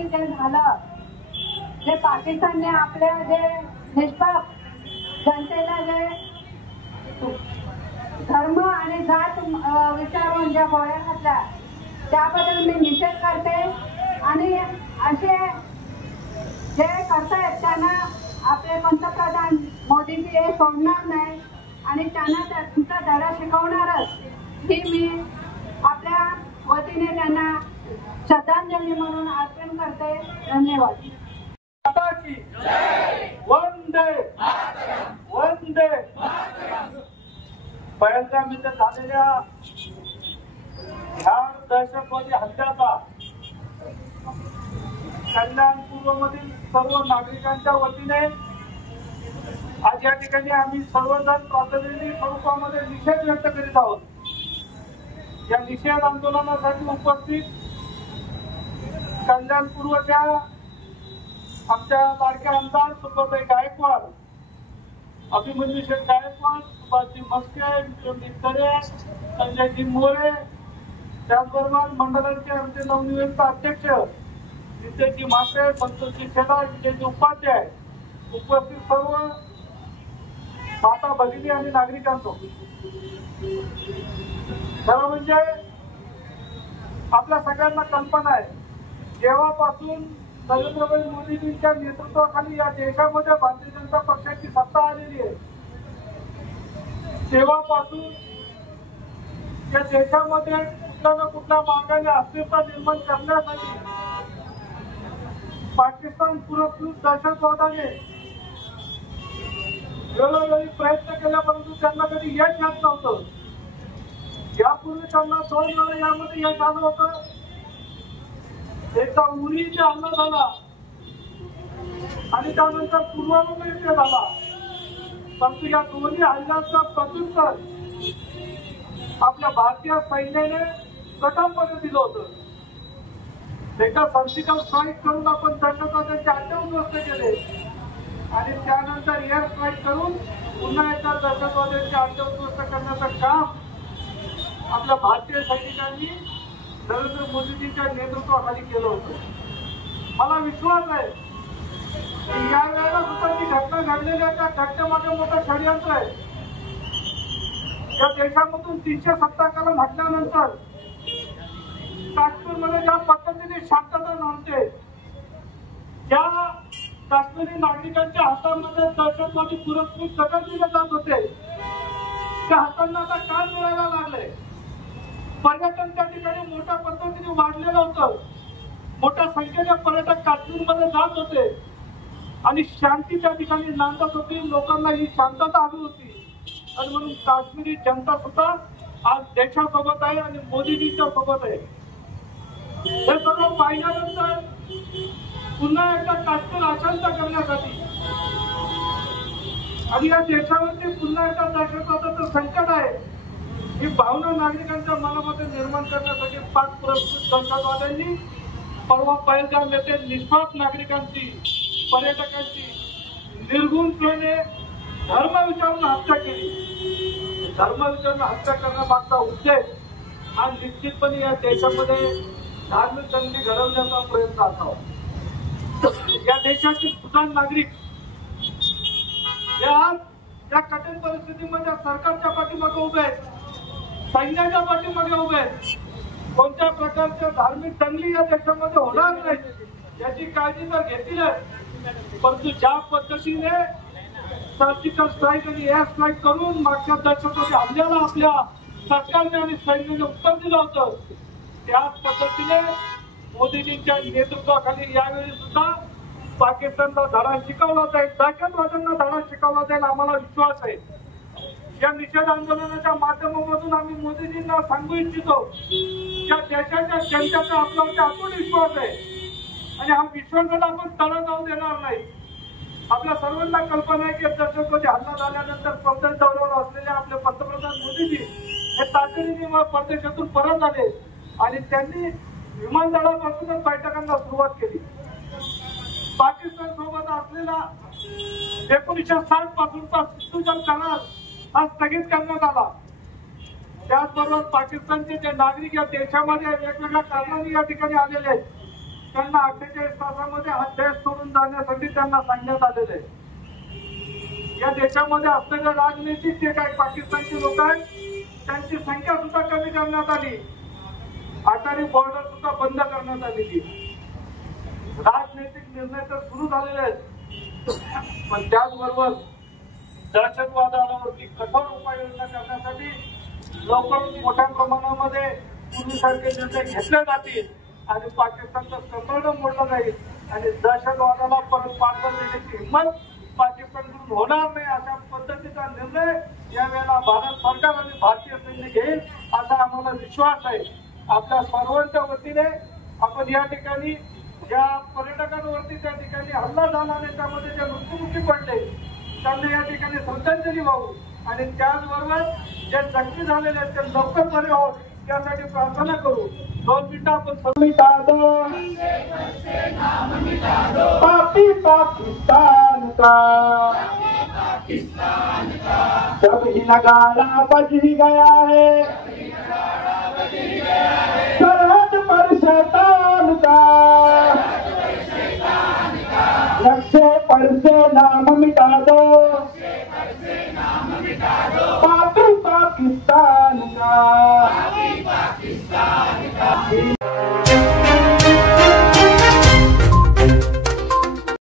वर्षी जे झालं, जे पाकिस्तानने आपल्या जे निष्पाप जनतेला जे धर्म आणि जात विचारून ज्या गोळ्या घातल्या त्याबद्दल मी निषेध करते। आणि असे जे करतायत त्यांना आपले पंतप्रधान मोदीजी हे सोडणार नाही आणि त्यांना त्यांचा धडा शिकवणारच ही मी आपल्या वतीने त्यांना श्रद्धांजली म्हणून अर्पण करते। धन्यवाद। वंदे वंदे। पहलगाम इथे झालेल्या ह्या दहशतवादी हल्ल्याचा कल्याण पूर्वमधील सर्व नागरिकांच्या वतीने आज या ठिकाणी आम्ही सर्वजण प्रातिनिधिक स्वरूपामध्ये निषेध व्यक्त करीत आहोत। या निषेध आंदोलनासाठी उपस्थित कल्याण पूर्वच्या आमच्या लाडक्या आमदार सुब्रताई गायकवाड, अभिमन्यू शेठ गायकवाड, सुभाषजी मस्के, विक्रमजी तरे, संजयजी मोरे, त्याचबरोबर मंडळाचे आमचे नवनियुक्त अध्यक्ष नितेशजी म्हात्रे, संतोषजी शेलार, विजयजी उपाध्याय, उपस्थित सर्व माता भगिनी आणि नागरिकांनो, खरं म्हणजे आपल्या सगळ्यांना कल्पना आहे जेव्हापासून नरेंद्रभाई मोदीजींच्या नेतृत्वाखाली या देशामध्ये भारतीय जनता पक्षाची सत्ता आलेली आहे तेव्हापासून या देशामध्ये कुठल्या ना कुठल्या मार्गाने अस्तित्व निर्माण करण्यासाठी पाकिस्तान पुरस्कृत दहशतवादाने वेळोवेळी प्रयत्न केला, परंतु त्यांना कधी यश येत नव्हतं। यापूर्वी त्यांना 2 वेळा यामध्ये यश आलं होतं। एकदा उरी इथे हल्ला झाला आणि त्यानंतर पुलवामा इथे झाला, परंतु या दोन्ही हल्ल्यांचा प्रत्युत्तर आपल्या भारतीय सैन्याने कठोरपणे दिलं होतं। एकदा सर्जिकल स्ट्राईक करून आपण दहशतवाद्यांचे अड्डे उद्ध्वस्त केले आणि त्यानंतर एअर स्ट्राईक करून पुन्हा एकदा दहशतवाद्यांचे अड्डे उद्ध्वस्त करण्याचं काम आपल्या भारतीय सैनिकांनी नरेंद्र मोदीजींच्या नेतृत्वाखाली केलं होतं। मला विश्वास आहे की या वेळेला सुद्धा जी घटना घडलेली आहे त्या घटनेमागे मोठं षडयंत्र आहे। या देशामधून 370 कलम हटल्यानंतर काश्मीरमध्ये ज्या पद्धतीने शांतता नव्हते, ज्या काश्मीरी नागरिकांच्या हातामध्ये दहशतवादी पुरस्कृत दगड दिले जात होते त्या हातांना आता काय मिळायला लागले। पर्यटन त्या ठिकाणी मोठ्या पद्धतीने वाढलेलं होतं, मोठ्या संख्येने पर्यटक काश्मीरमध्ये जात होते आणि शांती त्या ठिकाणी नांदत होती। लोकांना ही शांतता हवी होती आणि म्हणून काश्मीरी जनता सुद्धा आज देशासोबत आहे आणि मोदीजींच्या सोबत आहे। हे सगळं पाहिल्यानंतर पुन्हा एकदा काश्मीर अशांत करण्यासाठी आणि या देशावरती पुन्हा एकदा दहशतवादाचं संकट आहे ही भावना नागरिकांच्या मनामध्ये निर्माण करण्यासाठी पाक पुरस्कृत दहशतवाद्यांनी परवा पहलगाम येथे निष्पाप नागरिकांची, पर्यटकांची निर्गुणपणे धर्म विचारून हत्या केली। धर्म विचारून हत्या करण्यामागचा उद्देश हा निश्चितपणे या देशामध्ये धार्मिक दंगली घडवण्याचा प्रयत्न असावा। या देशातील सुजाण नागरिक हे आज या कठीण परिस्थितीमध्ये सरकारच्या पाठीमागे उभे आहेत, सैन्याच्या पाठीमागे उभे आहेत। कोणत्या प्रकारच्या धार्मिक दंगली या देशामध्ये होणार नाही याची काळजी तर घेतीलच, परंतु ज्या पद्धतीने सर्जिकल स्ट्राईक आणि एअर स्ट्राईक करून मागच्या दहशतवादी हल्ल्याला आपल्या सरकारने आणि सैन्याने उत्तर दिलं होतं त्याच पद्धतीने मोदीजींच्या नेतृत्वाखाली यावेळी सुद्धा पाकिस्तानला धडा शिकवला जाईल, दहशतवाद्यांना धडा शिकवला जाईल आम्हाला विश्वास आहे। या निषेध आंदोलनाच्या माध्यमातून आम्ही मोदीजींना सांगू इच्छितो या देशाच्या जनतेचा आपल्यावरती अतूट विश्वास आहे आणि हा विश्वासाला आपण तडा जाऊ देणार नाही। आपल्या सर्वांना कल्पना आहे की दहशतवादी हल्ला झाल्यानंतर परदेश दौऱ्यावर असलेले आपले पंतप्रधान मोदीजी हे तातडीने परदेशातून परत आले आणि त्यांनी विमानतळापासूनच बैठकांना सुरुवात केली। पाकिस्तान सोबत असलेला 1960 पासूनचा सिंधूचा करार हा स्थगित करण्यात आला। त्याचबरोबर पाकिस्तानचे जे नागरिक या देशामध्ये वेगवेगळ्या कारणांनी या ठिकाणी आलेले आहेत त्यांना 48 तासामध्ये हा देश सोडून जाण्यासाठी त्यांना सांगण्यात आलेलं आहे. या देशामध्ये असलेले राजनीतिक जे काही पाकिस्तानचे लोक आहेत त्यांची संख्या सुद्धा कमी करण्यात आली. अटारी बॉर्डर सुद्धा बंद करण्यात आलेली. राजनैतिक निर्णय तर सुरू झालेले आहेत, पण त्याचबरोबर दहशतवादावरती कठोर उपाययोजना करण्यासाठी लवकरच मोठ्या प्रमाणामध्ये पूर्वीसारखे निर्णय घेतले जातील आणि पाकिस्तानचं कमरडं मोडलं जाईल आणि दहशतवादाला परत पाठबळ देण्याची हिंमत पाकिस्तानकडून होणार नाही अशा पद्धतीचा निर्णय यावेळेला भारत सरकार आणि भारतीय सैन्य घेईल असा आम्हाला विश्वास आहे. आपल्या सर्वांच्या वतीने आपण या ठिकाणी ज्या पर्यटकांवरती त्या ठिकाणी हल्ला झाला आणि त्यामध्ये जे मृत्युमुखी पडले त्यांना या ठिकाणी श्रद्धांजली वाहू आणि त्याचबरोबर जे जखमी झालेले आहेत ते लवकर बरे होत त्यासाठी प्रार्थना करू. 2 मिनिटं आपण पापी पाकिस्तान का जब ही नगाड़ा बज ही गया है सरहद पर शैतान का नक्शे पर से नाम मिटा दो पापी पाकिस्तान का